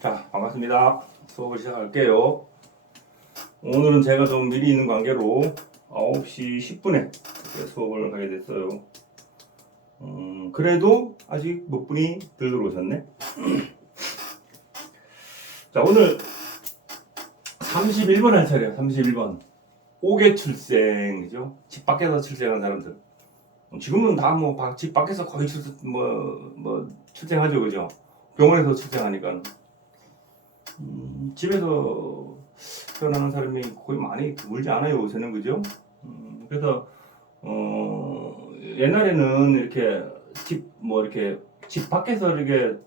자, 반갑습니다. 수업을 시작할게요. 오늘은 제가 좀 미리 있는 관계로 9시 10분에 수업을 하게 됐어요. 그래도 아직 몇 분이 덜 들어오셨네. 자, 오늘 31번 할 차례야. 31번 5개 출생, 그죠? 집 밖에서 출생한 사람들. 지금은 다 집 밖에서 거의 출생하죠, 그죠? 병원에서 출생하니까. 집에서 태어나는 사람이 거의 많이 드물지 않아요, 요새는, 그죠? 그래서 옛날에는 이렇게 집 밖에서 이렇게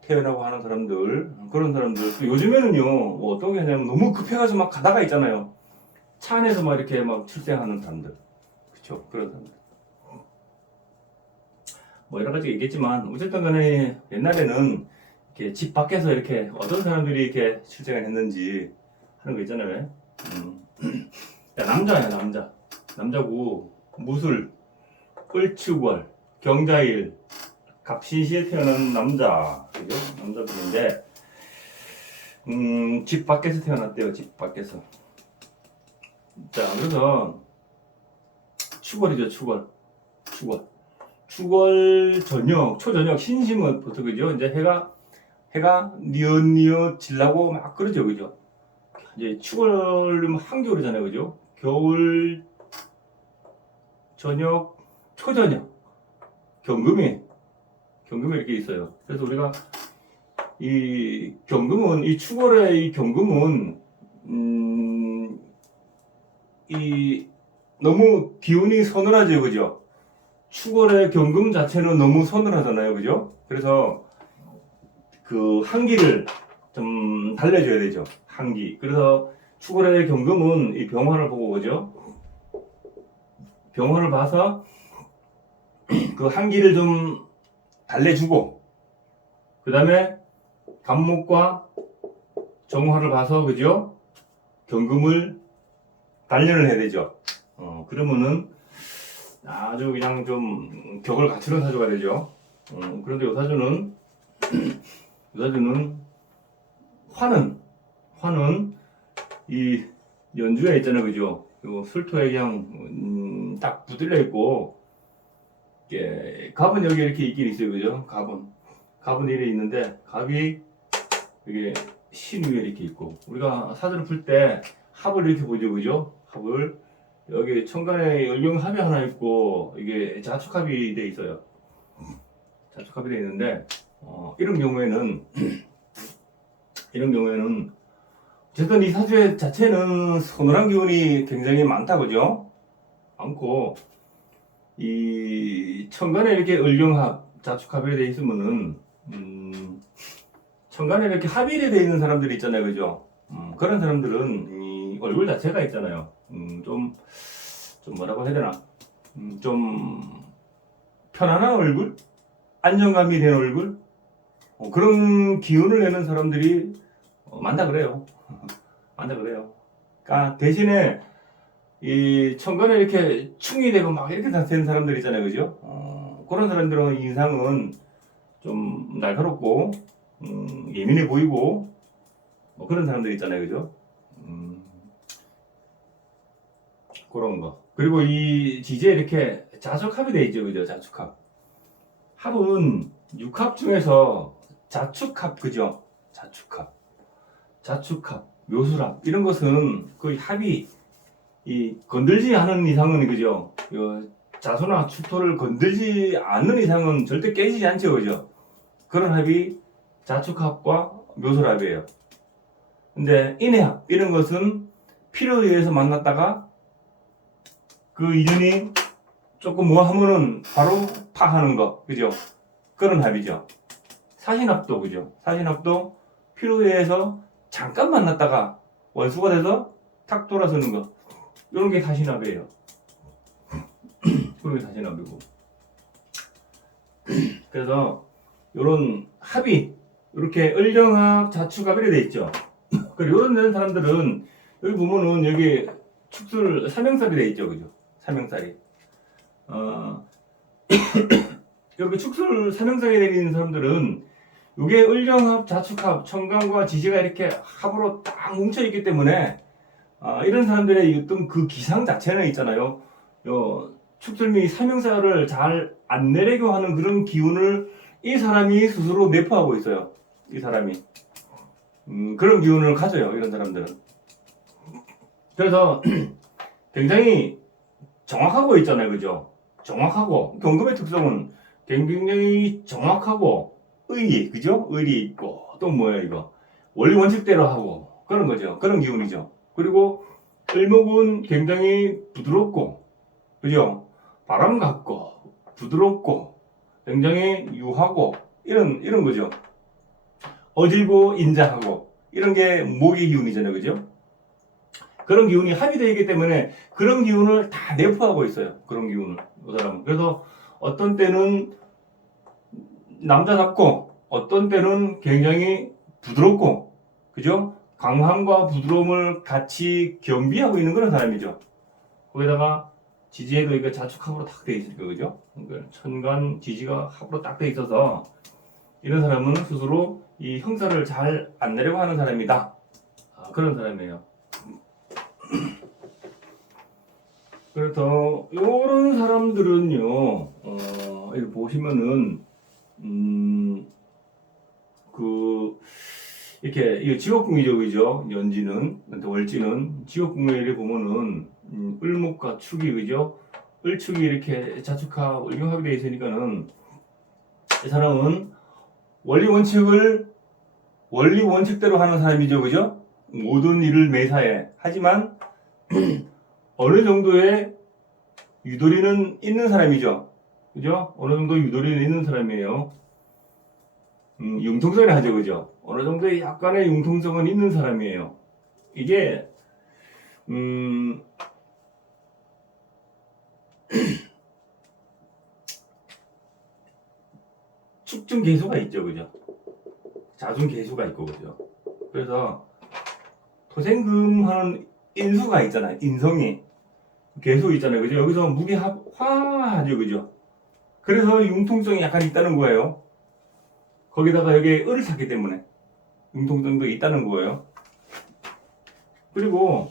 태어나고 하는 사람들, 그런 사람들. 또 요즘에는요, 어떤 게 하냐면 너무 급해가지고 막 가다가 있잖아요. 차 안에서 막 이렇게 막 출생하는 사람들, 그쵸? 그런 사람들. 여러 가지 얘기했지만 어쨌든 간에 옛날에는 이렇게 집 밖에서 이렇게 어떤 사람들이 이렇게 출생을 했는지 하는 거 있잖아요. 야, 남자야, 남자고 무술, 을추월, 경자일, 갑신시에 태어난 남자, 그죠? 남자들인데 집 밖에서 태어났대요. 집 밖에서. 자, 그래서 추월이죠. 추월 저녁, 초저녁, 신심은부터, 그죠? 이제 해가 뉘엿 질라고 막 그러죠, 그죠? 이제 추월이면 한겨울이잖아요, 그죠? 겨울, 저녁, 초저녁, 경금이 이렇게 있어요. 그래서 우리가 이 경금은, 이 추월의 이 경금은 이 너무 기운이 서늘하죠, 그죠? 추월의 경금 자체는 너무 서늘하잖아요, 그죠? 그래서 그 한기를 좀 달래줘야 되죠, 한기. 그래서 추월의 경금은 이 병화를 보고, 그죠? 병화를 봐서 그 한기를 좀 달래주고, 그 다음에 간목과 정화를 봐서, 그죠? 경금을 단련을 해야 되죠. 그러면은 아주 그냥 좀 격을 갖추는 사주가 되죠. 그런데 요 사주는 화는 이 연주에 있잖아요, 그죠? 요 술토에 그냥 딱 붙들려 있고, 갑은 여기 이렇게 있긴 있어요, 그죠? 갑은 이래 있는데, 갑이 이게 신 위에 이렇게 있고, 우리가 사주를 풀 때 합을 이렇게 보죠, 그죠? 합을 여기 천간에 열경합이 하나 있고, 이게 자축합이 돼 있어요. 자축합이 돼 있는데, 이런 경우에는 어쨌든 이 사주 자체는 서늘한 기운이 굉장히 많다, 그죠? 많고, 이 천간에 이렇게 을경합, 자축합이 돼 있으면은 천간에 이렇게 합일이 돼 있는 사람들이 있잖아요, 그죠? 그런 사람들은 이 얼굴 자체가 있잖아요. 좀 뭐라고 해야 되나? 좀 편안한 얼굴? 안정감이 된 얼굴? 그런 기운을 내는 사람들이 많다 그래요. 많다 그래요. 그러니까 대신에 이 천간에 이렇게 충이 되고 막 이렇게 되는 사람들 있잖아요, 그죠? 그런 사람들은 인상은 좀 날카롭고 예민해 보이고 그런 사람들 있잖아요, 그죠? 그런 거. 그리고 이 지지에 이렇게 자축합이 돼 있죠, 그죠? 자축합. 합은 육합 중에서 자축합, 그죠? 자축합, 묘술합 이런 것은 거의 합이 이 건들지 않은 이상은, 그죠? 자수나 축토를 건들지 않는 이상은 절대 깨지지 않죠, 그죠? 그런 합이 자축합과 묘술합이에요. 근데 인해합 이런 것은 필요에 의해서 만났다가 그 인연이 조금 뭐 하면은 바로 파하는 거, 그죠? 그런 합이죠. 사신합도, 그죠? 사신합도 필요에 의해서 잠깐 만났다가 원수가 돼서 탁 돌아서는 거, 이런 게 사신합이에요. 그런 게 사신합이고. 그래서 이런 합이 이렇게 을경합, 자축합 이렇게 돼 있죠. 그리고 이런 되는 사람들은 여기 보면은 여기 축술 삼형살이 돼 있죠, 그죠? 삼형살이. 어, 이렇게 축술 삼형상에 내리는 사람들은 이게 을령합, 자축합, 천간과 지지가 이렇게 합으로 딱 뭉쳐 있기 때문에 이런 사람들의 어떤 그 기상 자체는 있잖아요. 축술미 삼형사를 잘 안 내리게 하는 그런 기운을 이 사람이 스스로 내포하고 있어요. 이 사람이 그런 기운을 가져요. 이런 사람들은. 그래서 굉장히 정확하고 있잖아요. 그죠? 정확하고 경금의 특성은 굉장히 정확하고 의리, 그죠? 의리 있고 또 뭐예요 이거 원리 원칙대로 하고 그런 거죠. 그런 기운이죠. 그리고 을목은 굉장히 부드럽고 그죠? 바람 같고 부드럽고 굉장히 유하고 이런 거죠. 어질고 인자하고 이런 게 목의 기운이잖아요. 그죠? 그런 기운이 합의되어 있기 때문에 그런 기운을 다 내포하고 있어요. 그런 기운을. 그 사람은. 그래서 어떤 때는 남자답고 어떤 때는 굉장히 부드럽고 그죠? 강함과 부드러움을 같이 겸비하고 있는 그런 사람이죠. 거기다가 지지에도 이거 자축합으로 딱 돼 있으니까 그죠? 그러니까 천간 지지가 합으로 딱 돼 있어서 이런 사람은 스스로 이 형사를 잘 안 내려고 하는 사람이다. 그런 사람이에요. 그래서 이런 사람들은요, 여기 보시면은 이렇게 이거 직업궁이죠, 그죠? 연지는, 월지는 직업궁에 이렇게 보면은 을목과 축이 그죠? 을축이 이렇게 자축하고 을경합이 되어 있으니까는 이 사람은 원리 원칙대로 하는 사람이죠, 그죠? 모든 일을 매사에 하지만 어느 정도의 유도리는 있는 사람이죠. 그죠? 어느 정도 유도리는 있는 사람이에요. 융통성을 하죠, 그죠? 어느 정도의 약간의 융통성은 있는 사람이에요. 이게, 축중 계수가 있죠, 그죠? 자중 계수가 있고, 그죠? 그래서, 토생금 하는 인수가 있잖아요, 인성이. 계수 있잖아요, 그죠? 여기서 무게화하죠, 그죠? 그래서 융통성이 약간 있다는 거예요. 거기다가 여기에 을을 샀기 때문에 융통성도 있다는 거예요. 그리고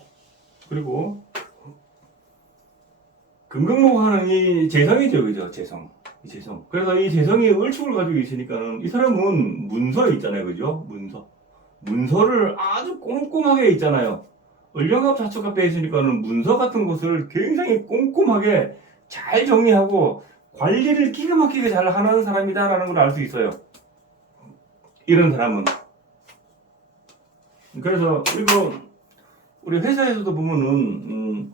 금강목하는 이 재성이죠, 그죠? 재성. 그래서 이 재성이 을축을 가지고 있으니까는 이 사람은 문서 있잖아요, 그죠? 문서를 아주 꼼꼼하게 있잖아요. 을령합 자축합 되어 있으니까는 문서 같은 것을 굉장히 꼼꼼하게 잘 정리하고 관리를 기가 막히게 잘 하는 사람이다라는 걸 알 수 있어요. 이런 사람은. 그래서 그리고 우리 회사에서도 보면은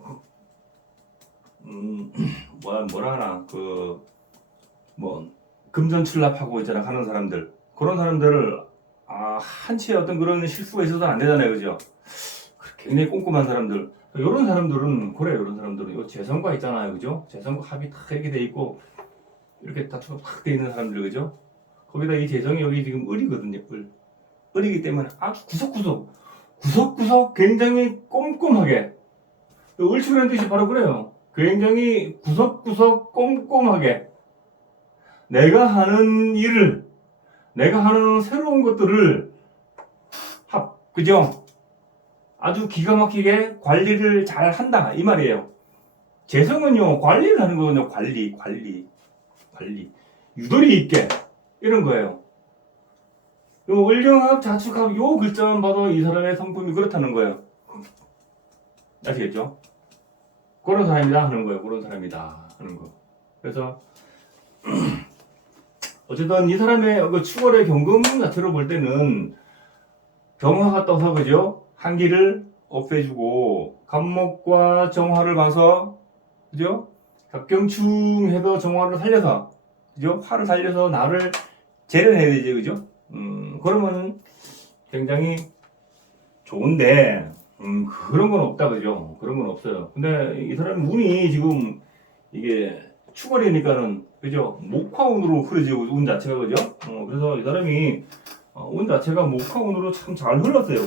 뭐라 하나 금전출납하고 있잖아 하는 사람들 그런 사람들을 한치의 어떤 그런 실수가 있어서는 안 되잖아요, 그죠? 굉장히 꼼꼼한 사람들 이런 사람들은 그래요. 이런 사람들은 요 재성과 있잖아요, 그죠? 재성과 합이 딱 이렇게 돼 있고 이렇게 다투가 탁 돼 있는 사람들, 그죠? 거기다 이 재성이 여기 지금 을이거든요. 을이기 때문에 아주 구석구석 굉장히 꼼꼼하게 을축이라는 뜻이 바로 그래요. 굉장히 구석구석 꼼꼼하게 내가 하는 일을 내가 하는 새로운 것들을 그죠? 아주 기가 막히게 관리를 잘 한다 이 말이에요. 재성은요 관리를 하는 거거든요. 관리 유도리 있게 이런 거예요. 요 을령합 자축합 요 글자만 봐도 이 사람의 성품이 그렇다는 거예요. 아시겠죠? 그런 사람이다 하는 거예요. 그런 사람이다 하는 거. 그래서 어쨌든 이 사람의 그 추월의 경금 자체로 볼 때는 경화가 떠서 그죠? 한기를 없애주고 간목과 정화를 봐서 그죠? 갑경충해도 정화를 살려서 그죠? 화를 살려서 나를 재련해야 되죠, 그죠? 그러면 굉장히 좋은데 그런 건 없다, 그죠? 그런 건 없어요. 근데 이 사람 운이 지금 이게 추월이니까는 그죠? 목화운으로 흐르죠, 운 자체가, 그죠? 그래서 이 사람이 운 자체가 목화운으로 참 잘 흘렀어요.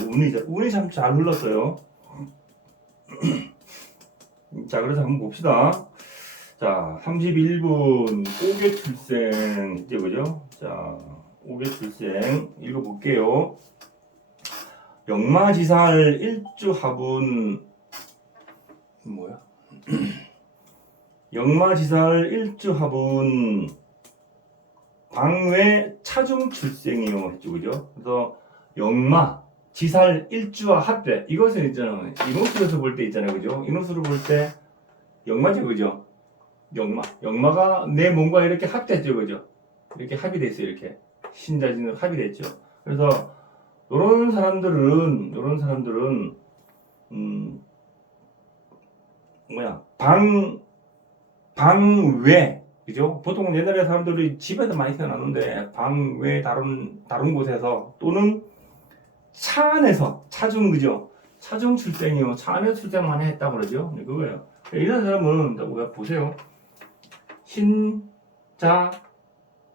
운이 참 잘 흘렀어요. 자, 그래서 한번 봅시다. 자, 31분 오개 출생 이제 그죠? 자, 오개 출생 읽어볼게요. 역마지살 일주합은 뭐야? 역마지살 일주합은 방외 차중 출생이요 했죠, 그죠? 그래서 역마 지살 일주와 합대 이것은 있잖아요. 인호수에서 볼 때 있잖아요, 그죠? 인호수로 볼 때 역마죠, 그죠? 역마가 내 몸과 이렇게 합됐죠, 그죠? 이렇게 합이 됐어요, 이렇게 신자진으로 합이 됐죠. 그래서 요런 사람들은 방외 그죠? 보통 옛날에 사람들이 집에서 많이 태어났는데 방외 다른 곳에서 또는 차 안에서 차중 그죠? 차중 출생이요. 차 안에서 출생만 했다고 그러죠. 그거예요. 이런 사람은 우리가 보세요. 신자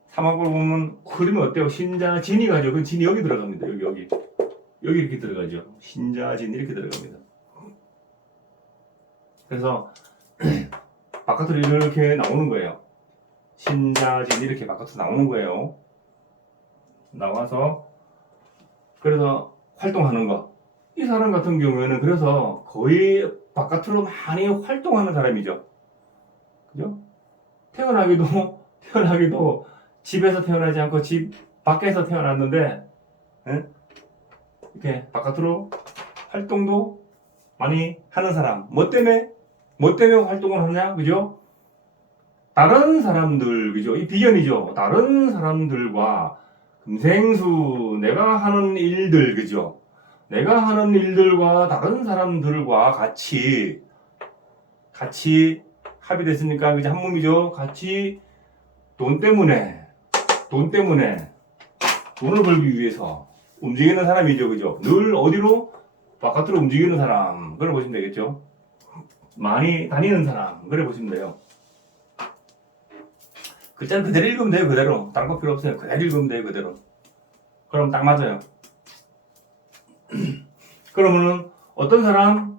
사막으로 보면 그림이 어때요? 신자 진이 가죠. 그 진이 여기 들어갑니다. 여기 이렇게 들어가죠. 신자 진 이렇게 들어갑니다. 그래서 바깥으로 이렇게 나오는 거예요. 신자진 이렇게 바깥으로 나오는 거예요. 나와서 그래서 활동하는 거. 이 사람 같은 경우에는 그래서 거의 바깥으로 많이 활동하는 사람이죠. 그죠? 태어나기도 집에서 태어나지 않고 집 밖에서 태어났는데 이렇게 바깥으로 활동도 많이 하는 사람. 뭐 때문에 활동을 하냐? 그죠? 다른 사람들, 그죠? 이 비견이죠. 다른 사람들과 금생수, 내가 하는 일들, 그죠? 내가 하는 일들과 다른 사람들과 같이 합의됐으니까, 그죠? 한 몸이죠? 같이 돈 때문에, 돈을 벌기 위해서 움직이는 사람이죠, 그죠? 늘 어디로? 바깥으로 움직이는 사람. 그걸 보시면 되겠죠? 많이 다니는 사람. 그래 보시면 돼요. 글자는 그대로 읽으면 돼요, 그대로. 다른 거 필요 없어요. 그대로 읽으면 돼요, 그대로. 그럼 딱 맞아요. 그러면은 어떤 사람?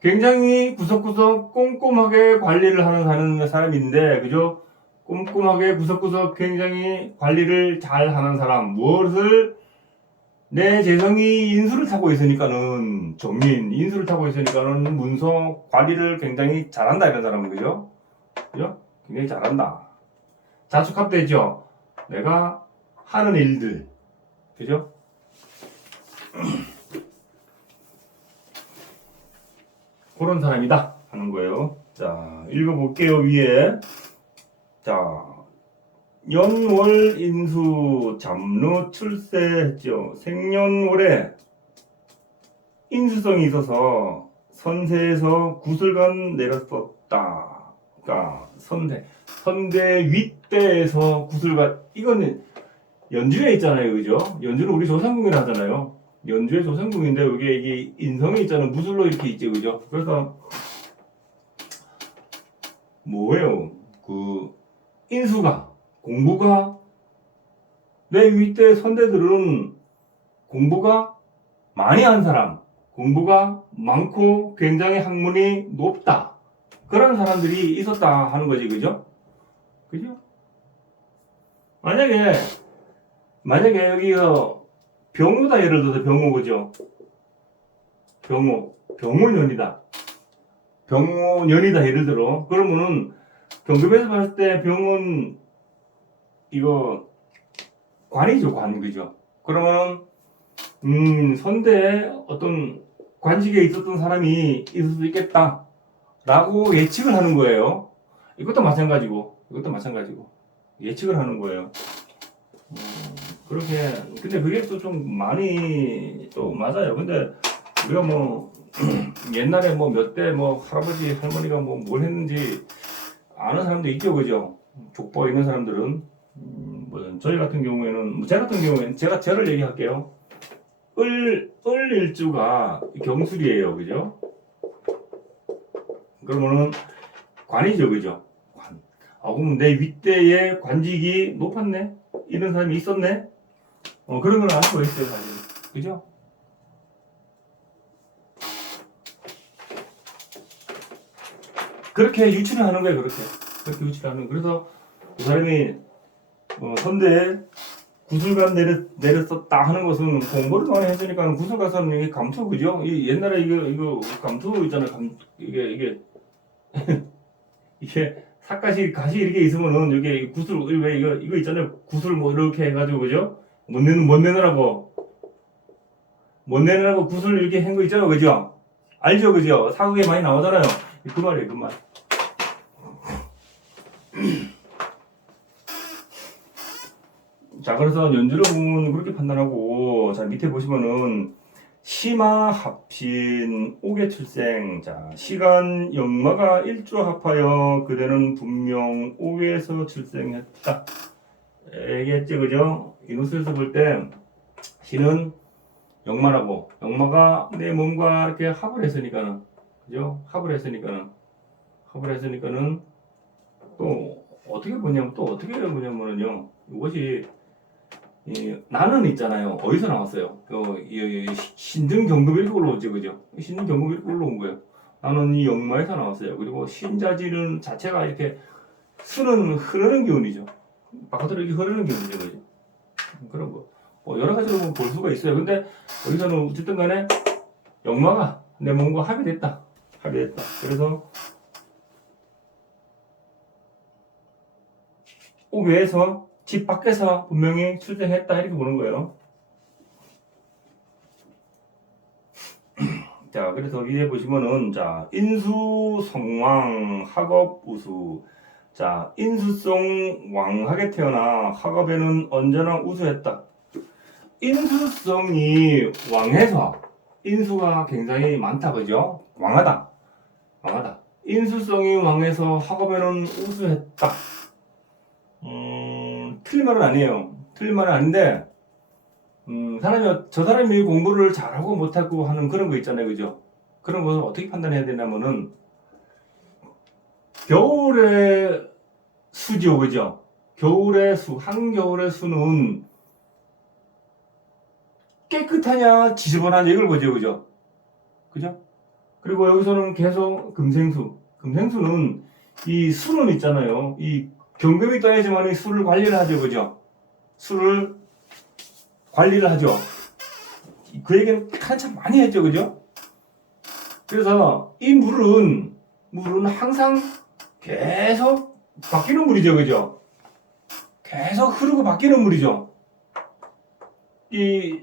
굉장히 구석구석 꼼꼼하게 관리를 하는 사람인데, 그죠? 꼼꼼하게 구석구석 굉장히 관리를 잘 하는 사람. 무엇을? 내 재성이 인수를 타고 있으니까는, 인수를 타고 있으니까는 문서 관리를 굉장히 잘한다, 이런 사람은, 그죠? 그죠? 굉장히 잘한다. 자축합되죠? 내가 하는 일들. 그죠? 그런 사람이다. 하는 거예요. 자, 읽어볼게요, 위에. 자, 연월인수 잡루 출세했죠. 생년월에 인수성이 있어서 선세에서 구슬간 내렸었다. 그러니까 선대 윗대에서 구슬간, 이거는 연주에 있잖아요, 그죠? 연주는 우리 조상궁이라 하잖아요. 연주의 조상궁인데 이게 인성이 있잖아요. 무술로 이렇게 있지, 그죠? 그래서 뭐예요? 그 인수가 공부가 내 윗대 선대들은 공부가 많이 한 사람, 공부가 많고 굉장히 학문이 높다. 그런 사람들이 있었다 하는 거지, 그죠? 그죠? 만약에 여기서 병호다, 예를 들어서 병호, 그죠? 병호년이다. 병호년이다, 예를 들어. 그러면은 경금에서 봤을 때 병은 이거 관이죠, 관, 그죠? 그러면 선대에 어떤 관직에 있었던 사람이 있을 수 있겠다 라고 예측을 하는 거예요. 이것도 마찬가지고 예측을 하는 거예요. 그렇게. 근데 그게 또 좀 많이 또 맞아요. 근데 우리가 뭐 옛날에 뭐 몇 대 뭐 할아버지 할머니가 뭐 뭘 했는지 아는 사람도 있죠, 그죠? 족보가 있는 사람들은 뭐 저희 같은 경우에는 제가 저를 얘기할게요. 을일주가 경술이에요, 그죠? 그러면은 관이죠, 그죠? 관. 그럼 내 윗대에 관직이 높았네? 이런 사람이 있었네? 그런 걸 알 수가 있어요, 사실. 그죠? 그렇게 유추를 하는 거예요, 그렇게. 그렇게 유치를 하는. 그래서 그 사람이 선대에 구슬감 내렸었다 하는 것은 공부를 많이 했으니까 구슬 가서는 이게 감투 그죠? 이 옛날에 이거 감투 있잖아요. 이게 이게 가시 이렇게 있으면은 여기 구슬 왜 이거 있잖아요. 구슬 뭐 이렇게 해가지고 그죠? 못 내느라고 구슬 이렇게 한 거 있잖아요. 그죠? 알죠? 그죠? 사극에 많이 나오잖아요. 그 말이에요. 그 말. 자, 그래서 연주를 보면 그렇게 판단하고, 자, 밑에 보시면은, 시마 합신 옥의 출생. 자, 시간 역마가 일조합하여 그대는 분명 옥에서 출생했다. 얘기했죠, 그죠? 이누스에서 볼 때, 시는 역마라고, 역마가 내 몸과 이렇게 합을 했으니까는, 그죠? 합을 했으니까는, 또, 어떻게 보냐면은요, 이것이, 나는 있잖아요. 어디서 나왔어요? 신등경급이 이렇게 올라오죠, 그죠? 신등경급이 이렇게 올라온 거예요. 나는 이 역마에서 나왔어요. 그리고 신자지는 자체가 이렇게 수는 흐르는 기운이죠. 바깥으로 이렇게 흐르는 기운이죠, 그죠? 그런 거. 여러 가지로 볼 수가 있어요. 근데 여기서는 어쨌든 간에 역마가 내 몸과 합의됐다. 그래서 외에서 집 밖에서 분명히 출생했다 이렇게 보는 거예요. 자, 그래서 위에 보시면은 자, 인수 성왕 학업 우수. 자, 인수성 왕하게 태어나 학업에는 언제나 우수했다. 인수성이 왕해서 인수가 굉장히 많다, 그죠? 왕하다. 인수성이 왕해서 학업에는 우수했다. 틀린 말은 아니에요. 틀린 말은 아닌데, 저 사람이 공부를 잘하고 못하고 하는 그런 거 있잖아요. 그죠? 그런 것을 어떻게 판단해야 되냐면은, 겨울의 수죠. 그죠? 한겨울의 수는 깨끗하냐, 지저분하냐, 이걸 보죠. 그죠? 그리고 여기서는 계속 금생수는 이 수는 있잖아요. 이 경금이 떠야지만 이 수를 관리를 하죠. 그죠? 수를 관리를 하죠. 그 얘기는 한참 많이 했죠. 그죠? 그래서 이 물은 항상 계속 바뀌는 물이죠. 그죠? 계속 흐르고 바뀌는 물이죠. 이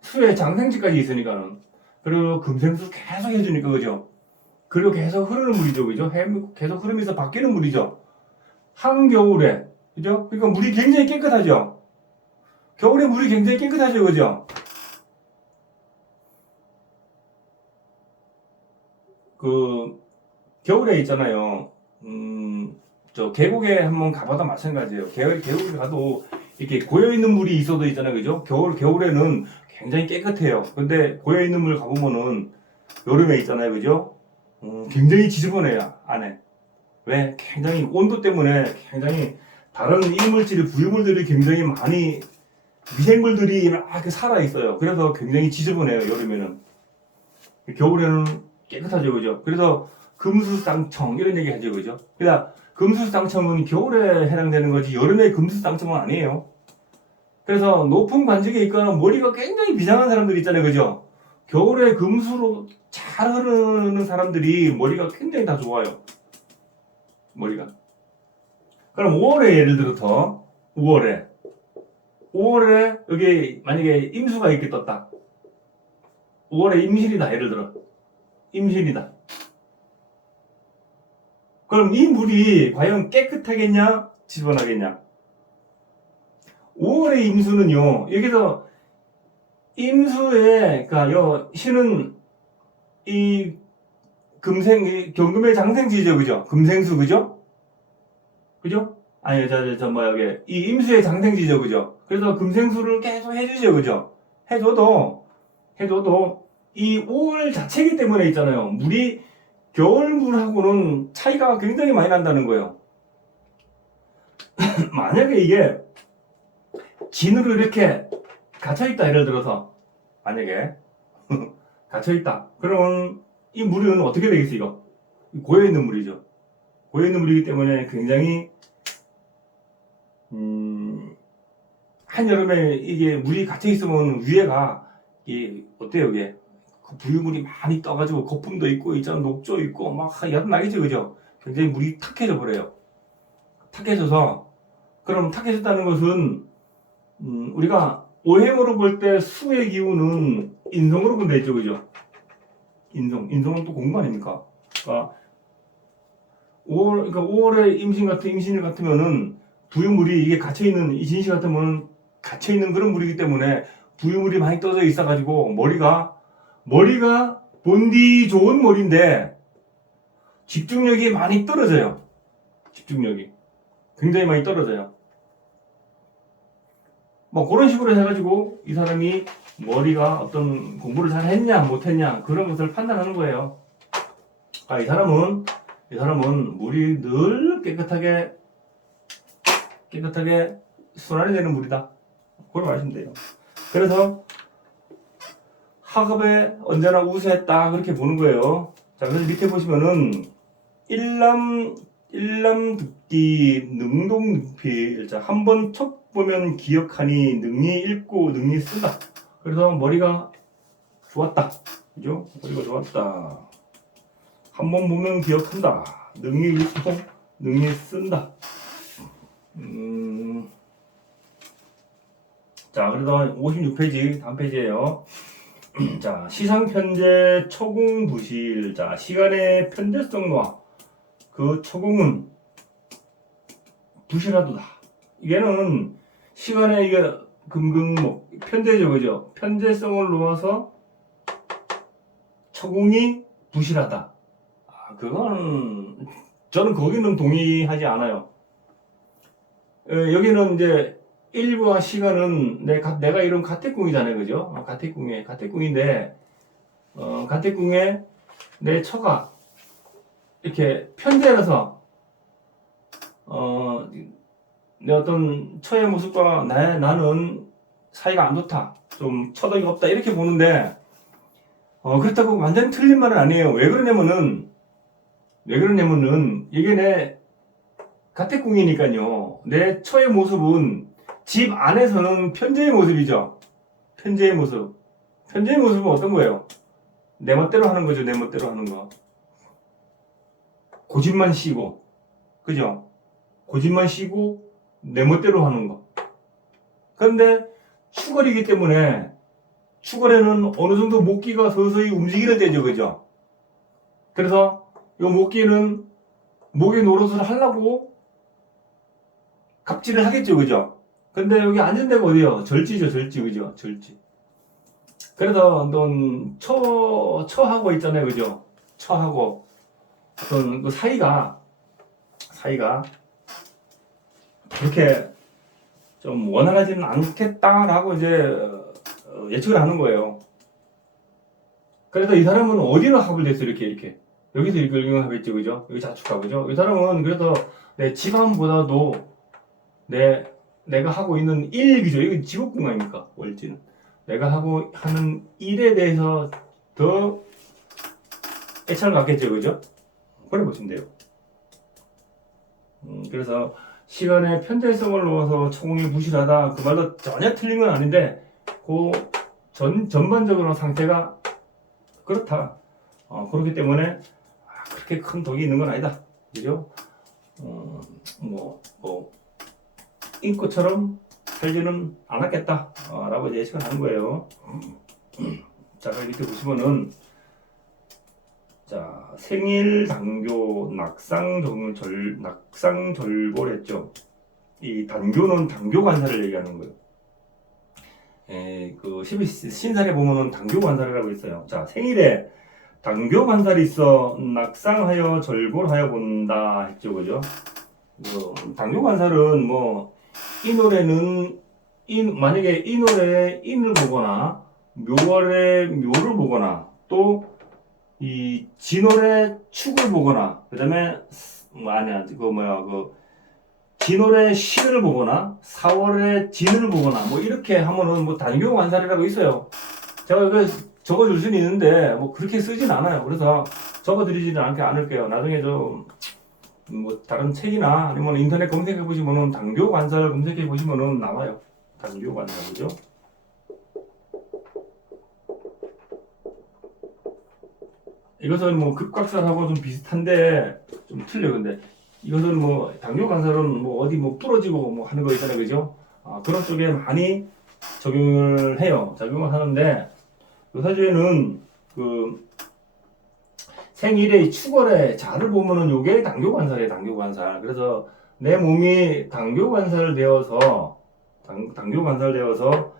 수의 장생지까지 있으니까는. 그리고 금생수 계속 해주니까. 그죠? 그리고 계속 흐르는 물이죠. 그죠? 계속 흐르면서 바뀌는 물이죠. 한겨울에. 그죠? 그러니까 물이 굉장히 깨끗하죠. 겨울에 물이 굉장히 깨끗하죠. 그죠? 겨울에 있잖아요. 저 계곡에 한번 가봐도 마찬가지예요. 계곡에 가도 이렇게 고여있는 물이 있어도 있잖아요. 그죠? 겨울에는 굉장히 깨끗해요. 근데 고여있는 물 가보면은 여름에 있잖아요. 그죠? 굉장히 지저분해요. 안에. 왜? 굉장히 온도 때문에 굉장히 다른 이물질이, 부유물들이 굉장히 많이 미생물들이 이렇게 살아있어요. 그래서 굉장히 지저분해요. 여름에는. 겨울에는 깨끗하죠. 그죠? 그래서 금수쌍청 이런 얘기 하죠. 그죠? 그러니까 금수쌍청은 겨울에 해당되는 거지 여름에 금수쌍청은 아니에요. 그래서 높은 관직에 있거나 머리가 굉장히 비상한 사람들 있잖아요. 그죠? 겨울에 금수로 잘 흐르는 사람들이 머리가 굉장히 다 좋아요. 머리가. 그럼 5월에 예를 들어서 5월에 여기 만약에 임수가 이렇게 떴다. 5월에 임신이다. 예를 들어 임신이다. 그럼 이 물이 과연 깨끗하겠냐? 지저분하겠냐? 5월의 임수는요. 여기서 임수에 그러니까 신은 이 경금의 장생지죠. 그죠? 금생수 그죠? 아니 여기 이 임수의 장생지죠. 그죠? 그래서 금생수를 계속 해주죠. 그죠? 해줘도 이 5월 자체이기 때문에 있잖아요. 물이 겨울물하고는 차이가 굉장히 많이 난다는 거예요. 만약에 이게 진으로 이렇게 갇혀있다. 예를 들어서 만약에 갇혀있다. 그러면 이 물은 어떻게 되겠어? 이거 고여있는 물이죠. 고여있는 물이기 때문에 굉장히 한여름에 이게 물이 갇혀 있으면 위에가 이게 어때요 이게 그 부유물이 많이 떠가지고 거품도 있고 있잖아 녹조 있고 막 여름 나겠죠 그죠? 굉장히 물이 탁해져 버려요. 탁해져서 그럼 탁해졌다는 것은 우리가 오행으로 볼 때 수의 기운은 인성으로 본다 했죠 그죠? 인성은 또 공부 아닙니까? 그러니까 5월에 임신일 같으면은 부유물이 이게 갇혀있는 이 진시 같으면 갇혀있는 그런 물이기 때문에 부유물이 많이 떠져 있어가지고 머리가 본디 좋은 머리인데 집중력이 많이 떨어져요. 집중력이 굉장히 많이 떨어져요. 뭐 그런 식으로 해가지고 이 사람이 머리가 어떤 공부를 잘 했냐 못했냐 그런 것을 판단하는 거예요. 이 사람은 물이 늘 깨끗하게 순환이 되는 물이다. 그걸 아시면 돼요. 그래서 학업에 언제나 우수했다 그렇게 보는 거예요. 자, 그래서 밑에 보시면은 일남듣기 능동능필. 자, 한번 척 보면 기억하니 능히 읽고 능히 쓴다. 그래서 머리가 좋았다. 그죠? 머리가 좋았다. 한번 보면 기억한다. 능히 읽고 능히 쓴다. 자, 그래서 56페이지 다음 페이지예요. 자, 시상편제 초공부실. 자, 시간의 편제성과 그 초공은 부실하도다. 이게는 시간의 이게 금금목 편제죠, 그죠? 편제성을 놓아서 초공이 부실하다. 그건 저는 거기는 동의하지 않아요. 여기는 이제 일과 시간은 내가 이룬 가택궁이잖아요, 그죠? 가택궁인데 가택궁에 내 처가 이렇게 편제라서 내 어떤 처의 모습과 나는 사이가 안 좋다, 좀 처덕이 없다 이렇게 보는데 그렇다고 완전 틀린 말은 아니에요. 왜 그러냐면은 이게 내 가택궁이니까요. 내 처의 모습은 집 안에서는 편재의 모습이죠. 편재의 모습은 어떤 거예요? 내 멋대로 하는 거죠. 내 멋대로 하는 거. 고집만 씌고, 그죠? 고집만 씌고 내 멋대로 하는 거. 그런데 추걸이기 때문에 추걸에는 어느 정도 목기가 서서히 움직이는 데죠, 그죠? 그래서 이 목기는 목의 노릇을 하려고 갑질을 하겠죠, 그죠? 근데 여기 앉은 데가 어디요? 절지죠, 절지, 그죠? 절지. 그래서 넌 처하고 있잖아요, 그죠? 처하고 어떤 그 사이가 그렇게 좀 원활하지는 않겠다라고 이제 예측을 하는 거예요. 그래서 이 사람은 어디로 합을 됐어, 이렇게. 여기서 일글경 합했죠, 그죠? 여기 자축하, 그죠? 이 사람은 그래서 내 집안보다도 내가 하고 있는 일, 그죠? 이거 직업궁 아닙니까? 월지는. 내가 하는 일에 대해서 더 애착을 갖겠죠, 그죠? 그래 보시면 돼요. 그래서 시간의 편제성을 놓아서 초공이 부실하다. 그 말도 전혀 틀린 건 아닌데, 전반적으로 상태가 그렇다. 그렇기 때문에 그렇게 큰 덕이 있는 건 아니다. 그죠? 인코처럼 살지는 않았겠다. 라고 예측을 하는 거예요. 자, 밑에 보시면은, 자, 생일 당교 낙상절골했죠. 이 단교는 당교 관사를 얘기하는 거예요. 그 신살에 보면은 당교 관사라고 있어요. 자, 생일에 당교 관살이 있어 낙상하여 절골하여 본다 했죠, 그죠? 당교 관살은 이 노래는 만약에 이 노래에 인을 보거나 묘월에 묘를 보거나 또 이 진월에 축을 보거나 그다음에 진월에 신을 보거나 4월에 진을 보거나 이렇게 하면은 단교 관살이라고 있어요. 제가 이거 적어줄 수는 있는데 그렇게 쓰진 않아요. 그래서 적어드리지는 않을게요. 나중에 좀 뭐 다른 책이나 아니면 인터넷 검색해 보시면은 당교 관살 검색해 보시면은 나와요. 당교 관살 그죠? 이것은 뭐 급각살하고 좀 비슷한데 좀 틀려. 근데 이것은 뭐 당뇨 관살은 뭐 어디 뭐 부러지고 뭐 하는 거 있잖아요, 그죠? 그런 쪽에 많이 적용을 해요. 적용을 하는데 요사주에는 그 생일의 축월의 자를 보면은 요게 당뇨 관살이에요, 당뇨 관살. 그래서 내 몸이 당뇨 관살되어서 당뇨 관살되어서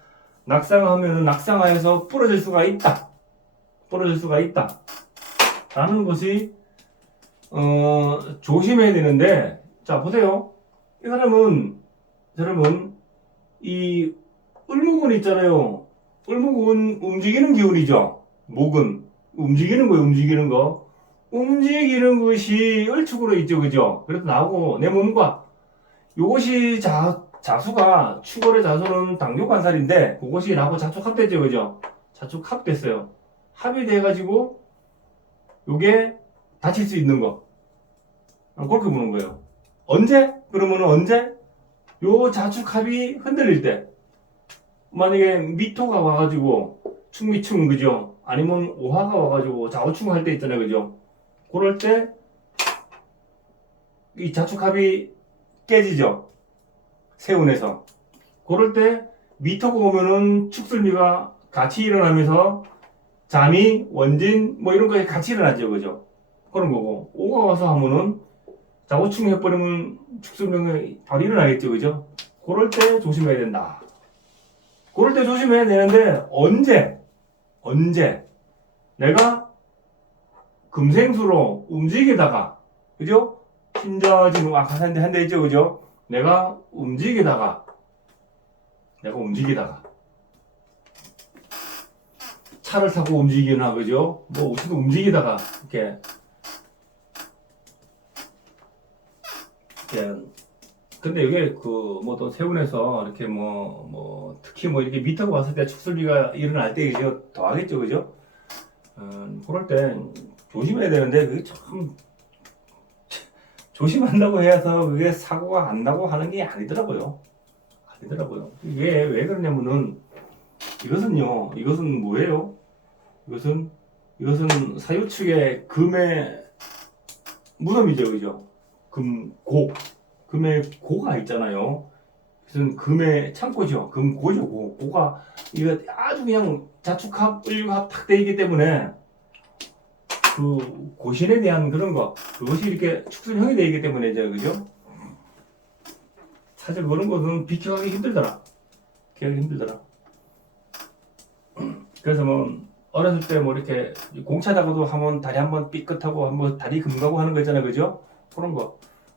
낙상하면은 낙상하여서 부러질 수가 있다. 부러질 수가 있다. 라는 것이 조심해야 되는데, 자 보세요. 이 사람은 이 을목은 있잖아요. 을목은 움직이는 기운이죠. 목은 움직이는 거예요. 움직이는 거. 움직이는 것이 을축으로 있죠, 그죠? 그래서 나오고 내 몸과 요것이 자수가 축월의 자수는 당뇨 관살인데 그것이 나하고 자축 합됐죠, 그죠? 자축 합됐어요. 합이 돼가지고 요게 다칠 수 있는 거. 그렇게 보는 거예요. 언제? 그러면은 언제? 요 자축합이 흔들릴 때. 만약에 미토가 와가지고 충미충 그죠? 아니면 오화가 와가지고 좌우충 할 때 있잖아요, 그죠? 그럴 때 이 자축합이 깨지죠. 세운에서. 그럴 때 미토가 오면은 축술미가 같이 일어나면서 잠이 원진 뭐 이런 거에 같이 일어나죠, 그죠? 그런 거고 오가 와서 하면은 좌우충 해버리면 축술명이 바로 일어나겠죠, 그죠? 그럴 때 조심해야 된다. 그럴 때 조심해야 되는데 언제 내가 금생수로 움직이다가 그죠? 신자진 한대 있죠, 그죠? 내가 움직이다가 차를 타고 움직이나 그죠? 뭐 우리도 움직이다가 이렇게 근데 이게 그 뭐 또 세운에서 이렇게 뭐 특히 뭐 이렇게 미터가 왔을 때 축술비가 일어날 때 이제 더 하겠죠, 그죠? 그럴 때 조심해야 되는데 그게 참 조심한다고 해서 그게 사고가 안 나고 하는 게 아니더라고요. 이게 왜 그러냐면은 이것은 뭐예요? 이것은 사유축의 금의 무덤이죠, 그죠? 금의 고가 있잖아요. 그것은 금의 창고죠. 금고죠, 고가 이거 아주 그냥 자축합, 을육합 탁 돼 있기 때문에 그 고신에 대한 그런 거 그것이 이렇게 축술형이 되어 있기 때문에 그죠? 사실 그런 것은 비켜가기 힘들더라. 그래서 뭐 어렸을 때 뭐 이렇게 공차다가도 한번 다리 한번 삐끗하고 한번 다리 금가고 하는 거 있잖아요, 그죠?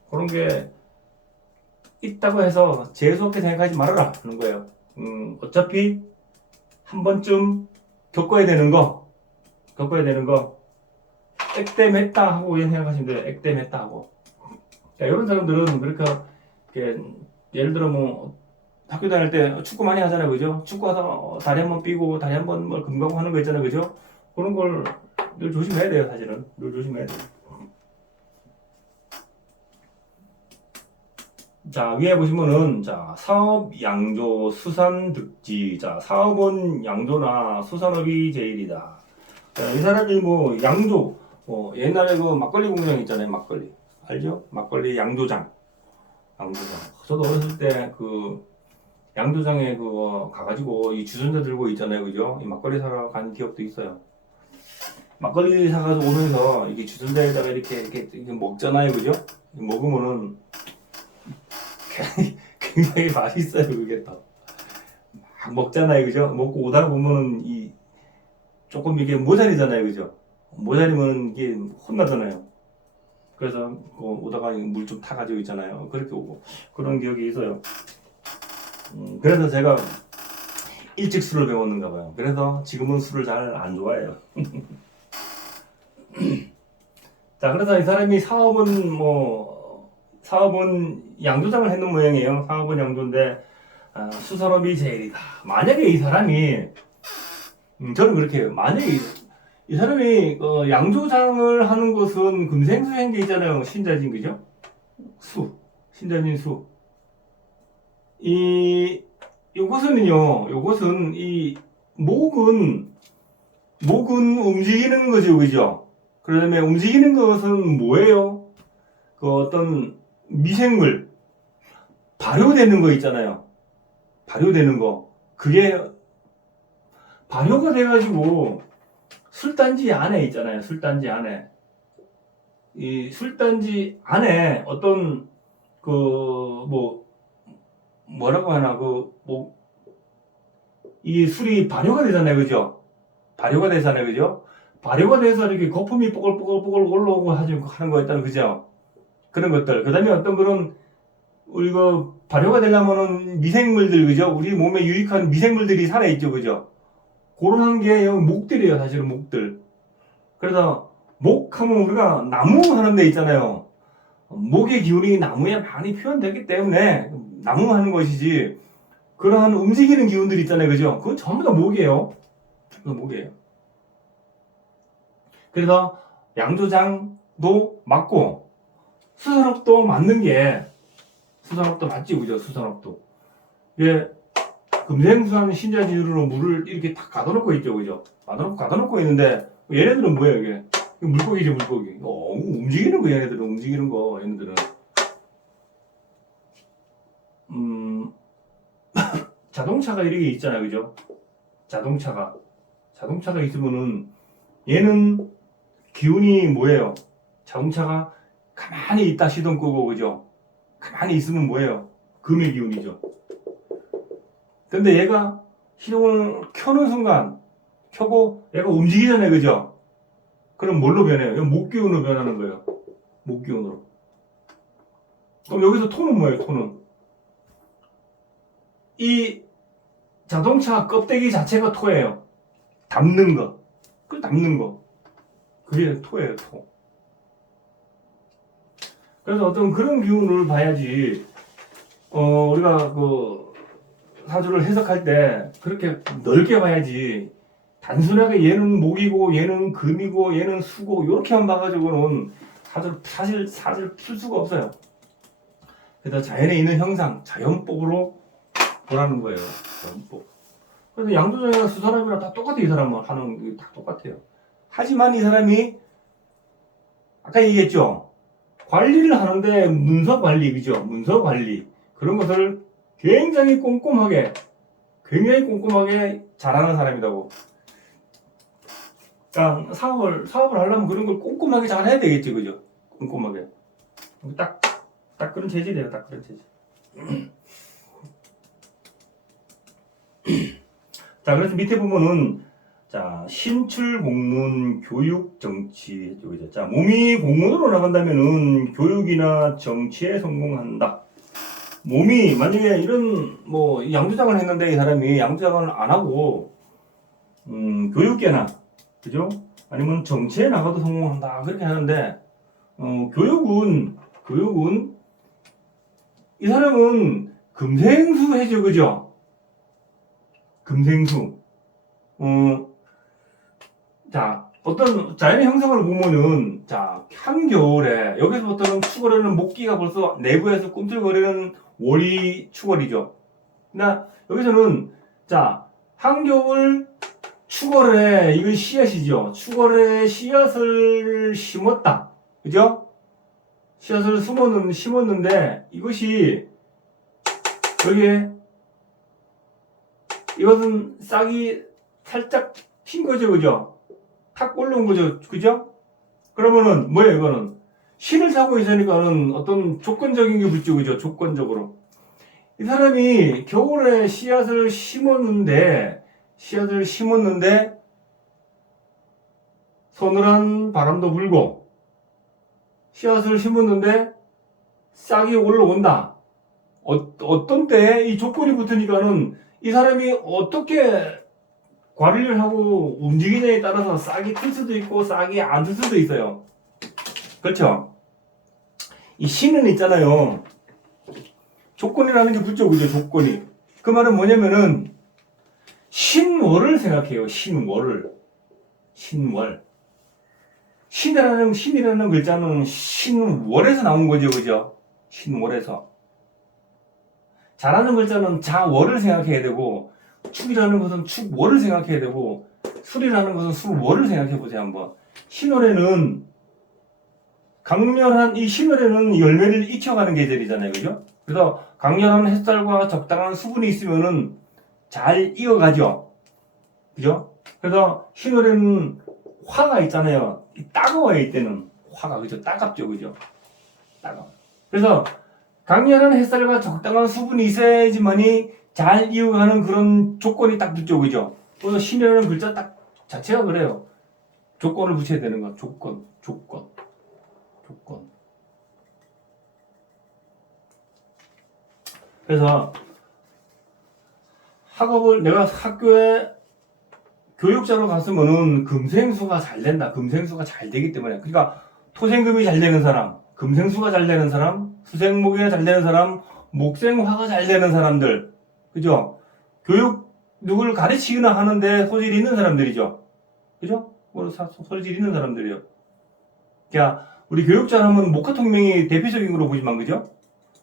그런 게 있다고 해서 재수없게 생각하지 말아라 하는 거예요. 어차피 한 번쯤 겪어야 되는 거 액땜했다 하고 생각하시면 돼요. 액땜했다 하고. 그러니까 이런 사람들은 그렇게 예를 들어 뭐 학교 다닐 때 축구 많이 하잖아요, 그죠? 축구하다 다리 한번 삐고 다리 한번 뭐 금가고 하는 거 있잖아요, 그죠? 그런 걸 늘 조심해야 돼요, 사실은. 늘 조심해야 돼요. 자, 위에 보시면은, 자, 사업, 양조, 수산, 득지. 자, 사업은 양조나 수산업이 제일이다. 자, 이 사람이 뭐, 양조, 옛날에 그 막걸리 공장 있잖아요, 막걸리. 알죠? 막걸리 양조장. 저도 어렸을 때 그, 양조장에 가가지고 이 주전자 들고 있잖아요, 그죠? 이 막걸리 사러 간 기억도 있어요. 막걸리 사가지고 오면서 이게 주전자에다가 이렇게 먹잖아요, 그죠? 먹으면은 굉장히 맛있어요, 그게 또. 막 먹잖아요, 그죠? 먹고 오다 보면은 조금 이게 모자리잖아요, 그죠? 모자리면 이게 혼나잖아요. 그래서 오다가 물 좀 타가지고 있잖아요. 그렇게 오고 그런 기억이 있어요. 그래서 제가 일찍 술을 배웠는가 봐요. 그래서 지금은 술을 잘 안 좋아해요. 자, 그래서 이 사람이 사업은 양조장을 했는 모양이에요. 사업은 양조인데 수산업이 제일이다. 만약에 이 사람이 저는 그렇게 해요. 만약에 이 사람이 양조장을 하는 것은 금생수행제 있잖아요. 신자진, 그죠? 수, 신자진 수. 요것은 이 목은 움직이는 거죠, 그죠? 그 다음에 움직이는 것은 뭐예요? 그 어떤 미생물, 발효되는 거 있잖아요. 발효되는 거. 그게 발효가 돼가지고 술단지 안에 있잖아요. 술단지 안에. 이 술단지 안에 어떤 뭐라고 하나 이 술이 발효가 되잖아요, 그죠? 발효가 되잖아요, 그죠? 발효가 돼서 이렇게 거품이 뽀글뽀글 올라오고 하는 거 있다는, 그죠? 그런 것들. 그 다음에 어떤 그런 우리가 발효가 되려면은 미생물들, 그죠? 우리 몸에 유익한 미생물들이 살아있죠, 그죠? 그런 게 목들이에요, 사실은 목들. 그래서 목하면 우리가 나무 하는 데 있잖아요. 목의 기운이 나무에 많이 표현되기 때문에 나무 하는 것이지, 그러한 움직이는 기운들 있잖아요, 그죠? 그건 전부 다 목이에요. 전부 다 목이에요. 그래서 양조장도 맞고 수산업도 맞는 게, 수산업도 맞지, 그죠? 수산업도. 이게 금생수산 신자지루로 물을 이렇게 다 가둬놓고 있죠, 그죠? 가둬놓고 있는데, 얘네들은 뭐예요, 이게? 물고기지, 물고기. 움직이는 거, 얘네들은. 움직이는 거, 얘네들은. 자동차가 이렇게 있잖아요, 그죠? 자동차가 있으면은, 얘는 기운이 뭐예요? 자동차가 가만히 있다 시동 끄고, 그죠? 가만히 있으면 뭐예요? 금의 기운이죠. 근데 얘가 시동을 켜는 순간, 켜고 얘가 움직이잖아요, 그죠? 그럼 뭘로 변해요? 목기운으로 변하는 거예요. 목기운으로. 그럼 여기서 토는 뭐예요, 토는? 이 자동차 껍데기 자체가 토예요. 담는 거. 그 담는 거. 그게 토예요, 토. 그래서 어떤 그런 기운을 봐야지, 우리가 사주를 해석할 때 그렇게 넓게 봐야지, 단순하게 얘는 목이고 얘는 금이고 얘는 수고 이렇게만 봐가지고는 사실 풀 수가 없어요. 그래서 자연에 있는 형상, 자연법으로 보라는 거예요. 자연법. 그래서 양조장이나 수사람이랑 다 똑같아. 이 사람은 하는 게 다 똑같아요. 하지만 이 사람이 아까 얘기했죠. 관리를 하는데 문서 관리, 그죠? 문서 관리 그런 것을 굉장히 꼼꼼하게 잘하는 사람이라고. 그러니까 사업을 하려면 그런 걸 꼼꼼하게 잘 해야 되겠지, 그죠? 꼼꼼하게. 딱 그런 재질이에요, 딱 그런 재질. 자, 그래서 밑에 보면은, 자, 신출, 공문, 교육, 정치, 그죠? 자, 몸이 공문으로 나간다면은 교육이나 정치에 성공한다. 몸이 만약에 이런 양조장을 했는데 이 사람이 양조장을 안 하고 교육계나, 그죠? 아니면 정치에 나가도 성공한다 그렇게 하는데, 교육은 이 사람은 금생수 해죠, 그죠? 금생수. 자, 어떤 자연의 형상을 보면은, 자, 한겨울에 여기서부터는 추월하는 목기가 벌써 내부에서 꿈틀거리는 월이 추월이죠. 나 여기서는, 자, 한겨울 추월에, 이건 씨앗이죠. 추월에 씨앗을 심었다. 그죠? 씨앗을 심었는데, 여기에, 이것은 싹이 살짝 핀 거죠, 그죠? 탁 올라온 거죠, 그죠? 그러면은, 뭐예요, 이거는? 신을 타고 있으니까는 어떤 조건적인 게 붙죠, 그죠? 조건적으로. 이 사람이 겨울에 씨앗을 심었는데, 서늘한 바람도 불고, 씨앗을 심었는데, 싹이 올라온다. 어떤 때 이 조건이 붙으니까는 이 사람이 어떻게 관리를 하고 움직이냐에 따라서 싹이 틀 수도 있고 싹이 안 틀 수도 있어요. 그렇죠? 이 신은 있잖아요. 조건이라는 게 붙죠, 그죠? 조건이. 그 말은 뭐냐면은 신월을 생각해요. 신월. 신이라는 글자는 신월에서 나온 거죠, 그죠? 신월에서. 자라는 글자는 자월을 생각해야 되고, 축이라는 것은 축월을 생각해야 되고, 술이라는 것은 술월을 생각해 보세요, 한번. 신월에는, 강렬한 이 신월에는 열매를 익혀가는 계절이잖아요, 그죠? 그래서 강렬한 햇살과 적당한 수분이 있으면은 잘 익어가죠, 그죠? 그래서 신월에는 화가 있잖아요. 따가워요, 이때는. 화가, 그죠? 따갑죠, 그죠? 따가워. 그래서 강렬한 햇살과 적당한 수분이 있어야지만이 잘 이어가는 그런 조건이 딱 붙죠, 그죠? 그래서 신이라는 글자 딱 자체가 그래요. 조건을 붙여야 되는 거. 조건. 그래서 학업을 내가 학교에 교육자로 갔으면은 금생수가 잘 된다. 금생수가 잘 되기 때문에. 그러니까 토생금이 잘 되는 사람, 금생수가 잘 되는 사람, 수생목이 잘 되는 사람, 목생화가 잘 되는 사람들. 그죠? 교육 누구를 가르치거나 하는데 소질이 있는 사람들이죠. 그죠? 소질 있는 사람들이요. 그러니까 우리 교육자 하면 목화통명이 대표적인 거로 보지만, 그죠?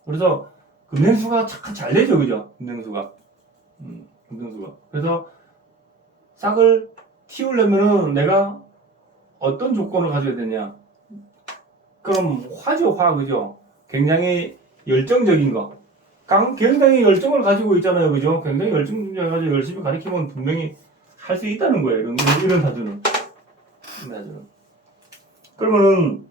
그래서 금생수가 착 잘 되죠, 그죠? 금생수가. 그래서 싹을 틔우려면은 내가 어떤 조건을 가져야 되냐? 그럼 화죠, 화, 그죠? 굉장히 열정적인 거. 굉장히 열정을 가지고 있잖아요, 그죠? 굉장히 열정적이어가지고 열심히 가르치면 분명히 할 수 있다는 거예요, 이런 사주는. 그러면은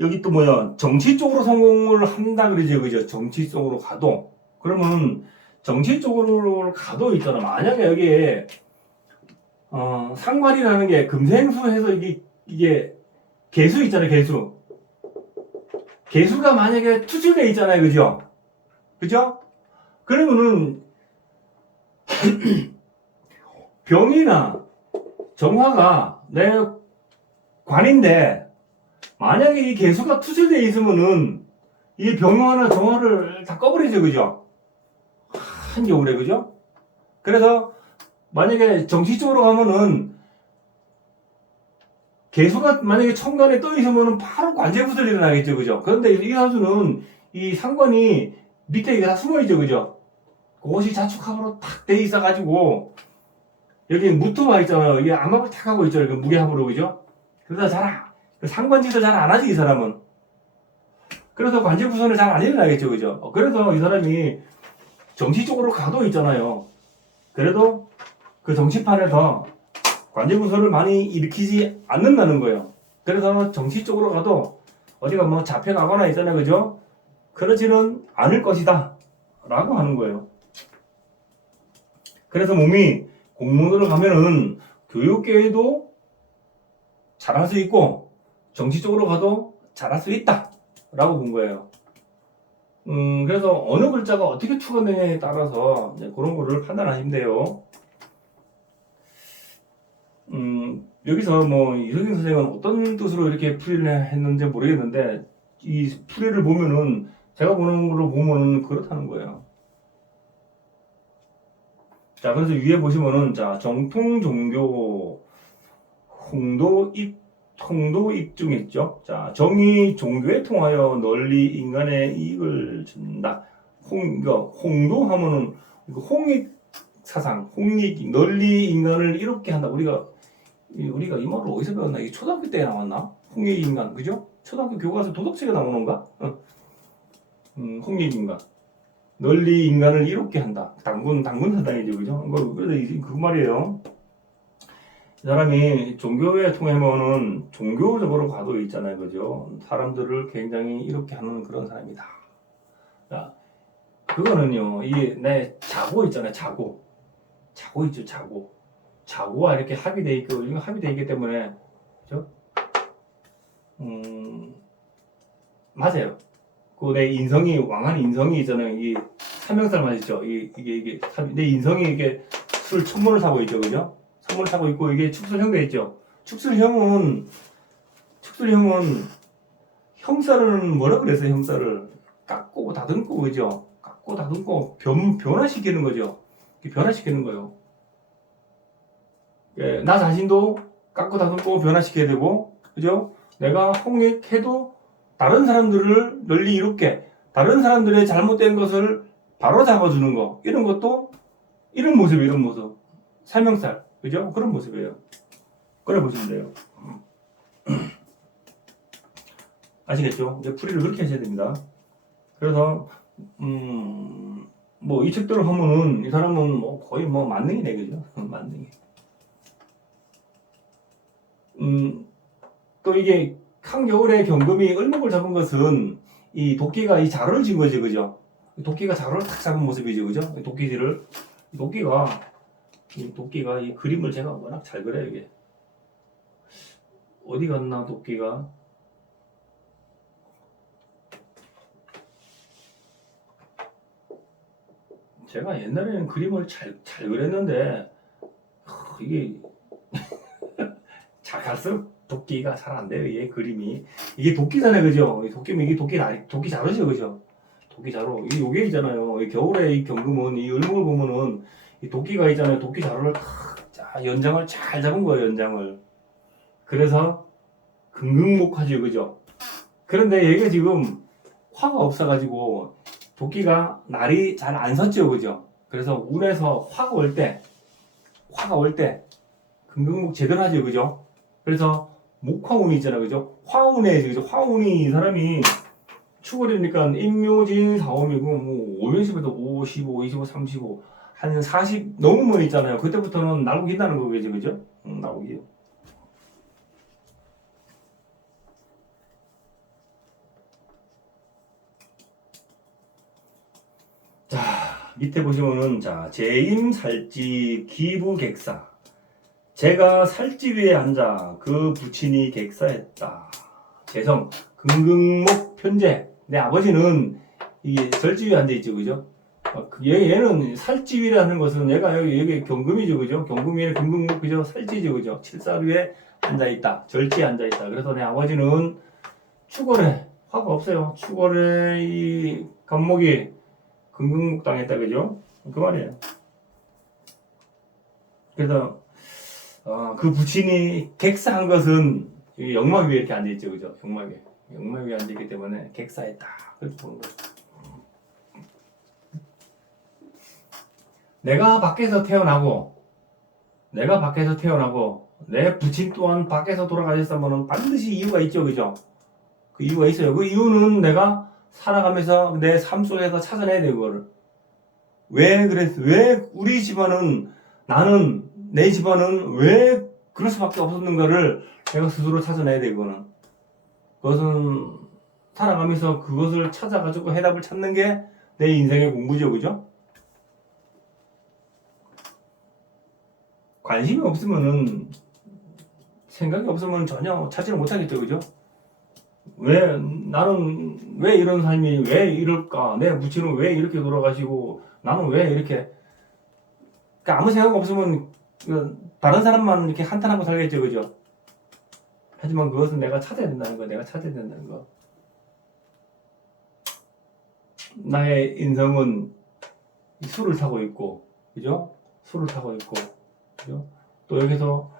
여기 또 뭐야? 정치 쪽으로 성공을 한다 그러죠, 그죠? 정치 쪽으로 가도. 그러면 정치 쪽으로 가도 있잖아. 만약에 여기에 상관이라는 게 금생수 해서 이게 개수 있잖아요, 개수. 개수가 만약에 투출돼 있잖아요, 그죠? 그죠? 그러면은 병이나 정화가 내 관인데 만약에 이 개수가 투출돼 있으면은 이 병화나 정화를 다 꺼버리죠, 그죠? 한 겨울에, 그죠? 그래서 만약에 정치 쪽으로 가면은 개수가 만약에 천간에 떠 있으면은 바로 관제구설이 일어나겠죠, 그죠? 그런데 이 사주는 이 상관이 밑에 이게 다 숨어 있죠, 그죠? 그것이 자축합으로 탁 돼 있어가지고 여기 무토가 있잖아요. 이게 암합을 탁 하고 있죠, 이렇게 무게합으로, 그죠? 그래서 상관짓을 잘 안 하지, 이 사람은. 그래서 관제구설을 잘 안 일어나겠죠, 그죠? 그래서 이 사람이 정치 쪽으로 가도 있잖아요. 그래도 그 정치판에서 관제구설을 많이 일으키지 않는다는 거예요. 그래서 정치 쪽으로 가도 어디가 뭐 잡혀가거나 있잖아요, 그죠? 그러지는 않을 것이다 라고 하는 거예요. 그래서 몸이 공무원으로 가면은 교육계에도 잘할 수 있고 정치 쪽으로 가도 잘할 수 있다 라고 본 거예요. 그래서 어느 글자가 어떻게 추가되냐에 따라서 그런 거를 판단하시면 돼요. 여기서 뭐 이석인 선생은 어떤 뜻으로 이렇게 풀이를 했는지 모르겠는데 이 풀이를 보면은 제가 보는 걸로 보면은 그렇다는 거예요. 자, 그래서 위에 보시면은 자, 정통 종교 홍도 입중 있죠. 자, 정이 종교에 통하여 널리 인간의 이익을 준다. 홍도 하면은 홍익 사상, 홍익 널리 인간을 이롭게 한다. 우리가 이 말을 어디서 배웠나? 이게 초등학교 때 나왔나? 홍익 인간, 그죠? 초등학교 교과서 도덕책에 나오는가? 홍익 인간. 널리 인간을 이롭게 한다. 당군 사상이죠, 그죠? 그래서 그 말이에요. 이 사람이 종교에 통하면은 종교적으로 가도 있잖아요, 그죠? 사람들을 굉장히 이롭게 하는 그런 사람이다. 자, 그거는요, 이게 내 자고 있잖아요, 자고 있죠, 자고와 이렇게 합의돼 있고, 이거 합의돼 있기 때문에, 그죠? 맞아요. 그 내 인성이 왕한 인성이 있잖아요. 이 삼명살 맞죠? 이게 내 인성이 이게 술 천문을 타고 있죠, 그죠? 천문을 타고 있고 이게 축술형 돼 있죠. 축술형은 형살은 뭐라 그랬어요? 형살을 깎고 다듬고, 그죠? 깎고 다듬고 변화시키는 거죠. 변화시키는 거예요. 예, 나 자신도 깎고 다듬고 변화시켜야 되고, 그죠? 내가 홍익해도 다른 사람들을 널리 이롭게, 다른 사람들의 잘못된 것을 바로 잡아주는 거, 이런 것도 이런 모습, 이런 모습. 살명살, 그죠? 그런 모습이에요. 그래 보시면 돼요. 아시겠죠? 이제 풀이를 그렇게 하셔야 됩니다. 그래서 뭐 이 책대로 하면은 이 사람은 뭐 거의 뭐 만능이네, 그죠? 만능이. 또 이게 한겨울에 경금이 을목을 잡은 것은 이 도끼가 이 자루를 진 거지, 그죠? 도끼가 자루를 탁 잡은 모습이죠, 그죠? 도끼질을 도끼가 이 그림을 제가 워낙 잘 그려요, 이게. 어디 갔나 도끼가? 제가 옛날에는 그림을 잘 그렸는데 이게 잘 갈수록 도끼가 잘 안 돼요. 이게 그림이 이게 도끼잖아요, 그죠? 이게 도끼 자루죠, 그죠? 도끼 자루 이게 요게 있잖아요. 이 겨울에 이 경금은 이 을목을 보면은 이 도끼가 있잖아요. 도끼 자루를 탁 연장을 잘 잡은 거예요, 연장을. 그래서 금극목하죠, 그죠? 그런데 얘가 지금 화가 없어가지고 도끼가 날이 잘 안 섰죠, 그죠? 그래서 운에서 화가 올 때 금극목 제대로 하죠, 그죠? 그래서 목화운이 있잖아요, 그죠? 화운에, 그죠? 화운이 이 사람이 축월이니까 임묘진 사오미고 뭐 5년씩부터 55, 25, 35, 한 40 넘으면 있잖아요. 그때부터는 날고 긴다는 거겠죠, 그죠? 날고기요. 자, 밑에 보시면은 자, 재임살집 기부객사. 제가 살집 위에 앉아 그 부친이 객사했다. 재성 금극목 편제. 내 아버지는 이게 절집 위에 앉아 있죠, 그죠? 얘는 살집이라는 것은 얘가 여기 경금이죠, 그죠? 경금 위에 금극목, 그죠? 살지죠, 그죠? 칠살 위에 앉아 있다. 절지에 앉아 있다. 그래서 내 아버지는 추월에 화가 없어요. 추월에 이 간목이 금극목 당했다, 그죠? 그 말이에요. 그래서 그 부친이 객사한 것은 영막 위에 이렇게 앉아 있죠, 그죠? 영막 위에 앉아 있기 때문에 객사했다. 그렇게 보는 거죠. 내가 밖에서 태어나고 내 부친 또한 밖에서 돌아가셨으면 반드시 이유가 있죠, 그죠? 그 이유가 있어요. 그 이유는 내가 살아가면서 내 삶 속에서 찾아내야 돼요, 그거를. 왜 우리 집안은, 내 집안은 왜 그럴 수밖에 없었는가를 내가 스스로 찾아내야 돼, 그거는. 그것은 살아가면서 그것을 찾아가지고 해답을 찾는 게 내 인생의 공부죠, 그죠? 관심이 없으면은, 생각이 없으면 전혀 찾지를 못하겠죠, 그죠? 나는 왜 이런 삶이 왜 이럴까? 내 부친은 왜 이렇게 돌아가시고, 나는 왜 이렇게, 그러니까 아무 생각 없으면, 다른 사람만 이렇게 한탄하고 살겠죠, 그죠? 하지만 그것은 내가 찾아야 된다는 거. 나의 인성은 술을 타고 있고, 그죠? 그죠? 또 여기서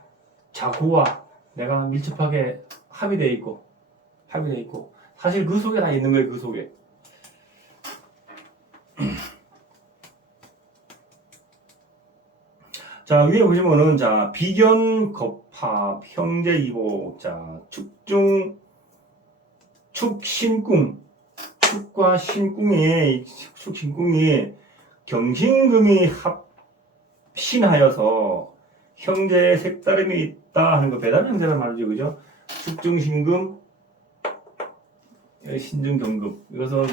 자구와 내가 밀접하게 합의되어 있고, 사실 그 속에 다 있는 거예요, 그 속에. 자, 위에 보시면은, 자, 비견, 겁합, 형제 이보, 자, 축신궁, 축과 신궁이, 축신궁이 경신금이 합신하여서 형제의 색다름이 있다 하는 거, 배단 형제란 말이죠, 그죠? 축중신금, 신중경금. 이것은,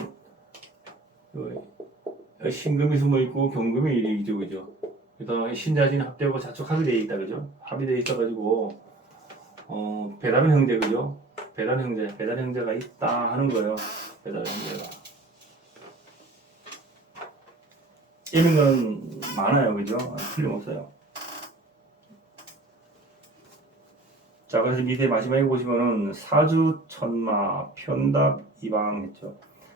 신금이 숨어 있고, 경금이 일이죠, 그죠? 그래서 신자진 합되고 자축 합의되어 있다, 그죠? 합의되어 있어가지고 배단 형제, 그죠? 배단 형제가 있다 하는 거예요. 배단 형제가 있는 건 많아요, 그죠? 틀림없어요. 자, 그래서 밑에 마지막에 보시면은 사주 천마 편답 이방 했죠.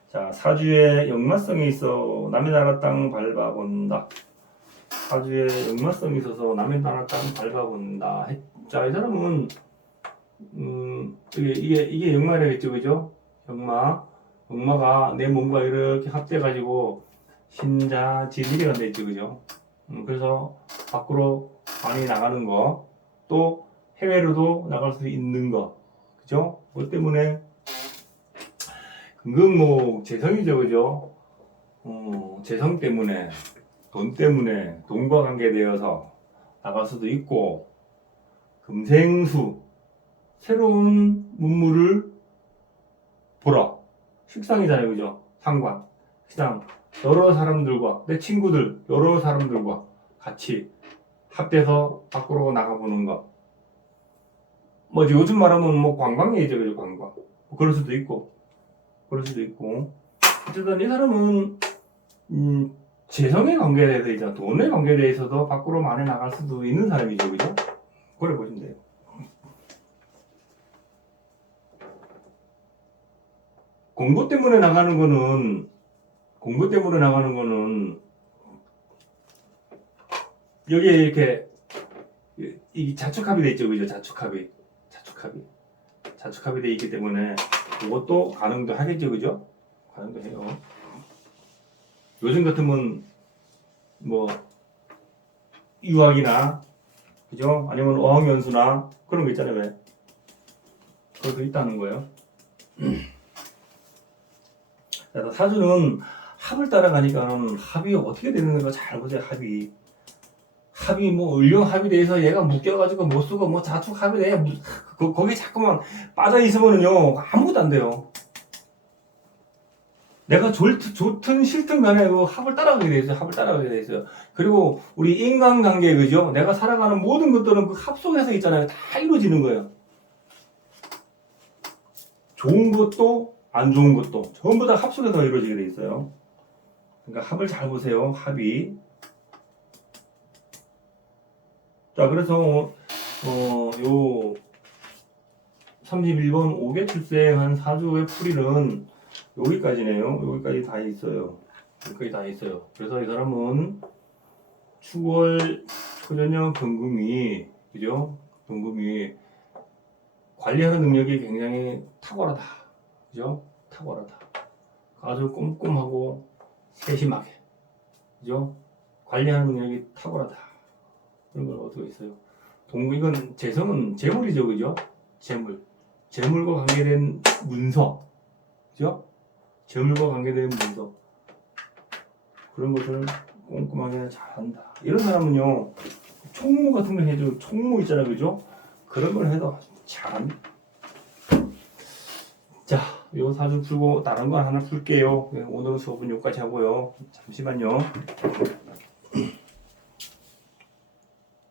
자, 사주에 역마성이 있어 남의 나라 땅 밟아본다. 사주에 역마성이 있어서 남의 나라 땅 밟아본다. 자, 이 사람은 이게 역마라겠죠, 그죠? 역마가 내 몸과 이렇게 합돼가지고 신자지질이라는 데 있죠, 그죠? 그래서 밖으로 많이 나가는 거, 또 해외로도 나갈 수 있는 거, 그죠? 그것 때문에 금극목 재성이죠, 그죠? 재성 때문에, 돈 때문에, 돈과 관계되어서 나갈 수도 있고, 금생수, 새로운 문물을 보러, 식상이잖아요, 그죠? 상관, 식상, 여러 사람들과, 내 친구들, 여러 사람들과 같이 합돼서 밖으로 나가보는 것. 뭐, 요즘 말하면 뭐 관광이죠, 그죠? 관광. 뭐 그럴 수도 있고, 어쨌든 이 사람은, 재성에 관계에 대해서, 돈에 관계에 대해서도 밖으로 많이 나갈 수도 있는 사람이죠, 그죠? 그래 보시면 돼요. 공부 때문에 나가는 거는 여기에 이렇게 이 자축합이 돼 있죠, 그죠? 자축합이 돼 있기 때문에 그것도 가능도 하겠죠, 그죠? 가능도 해요. 요즘 같으면 뭐 유학이나 그죠? 아니면 어학연수나 그런 거 있잖아요, 왜? 그것도 있다는 거예요. 사주는 합을 따라가니까 합이 어떻게 되는가 잘 보세요. 합이 뭐 을룡합이 돼서 얘가 묶여가지고 못 쓰고 뭐 자축합이 돼 거기 자꾸만 빠져 있으면은요 아무것도 안 돼요. 내가 좋든 싫든 간에 그 합을 따라가게 돼 있어요. 그리고 우리 인간관계, 그죠? 내가 살아가는 모든 것들은 그 합 속에서 있잖아요. 다 이루어지는 거예요. 좋은 것도 안 좋은 것도 전부 다 합 속에서 이루어지게 돼 있어요. 그러니까 합을 잘 보세요. 합이. 자, 그래서 요 31번 5개 출생한 사주의 풀이는 여기까지네요. 여기까지 다 있어요. 그래서 이 사람은 축월 초전형 경금이, 그죠? 경금이 관리하는 능력이 굉장히 탁월하다. 그죠? 탁월하다. 아주 꼼꼼하고 세심하게. 그죠? 관리하는 능력이 탁월하다. 그런 걸 얻고 있어요. 이건 재성은 재물이죠. 그죠? 재물과 관계된 문서. 그죠? 재물과 관계된 문서. 그런 것을 꼼꼼하게 잘한다. 이런 사람은요, 총무 같은 걸 해도, 총무 있잖아요. 그죠? 그런 걸 해도 잘합니다. 자, 요 사주 풀고 다른 거 하나 풀게요. 오늘 수업은 여기까지 하고요. 잠시만요.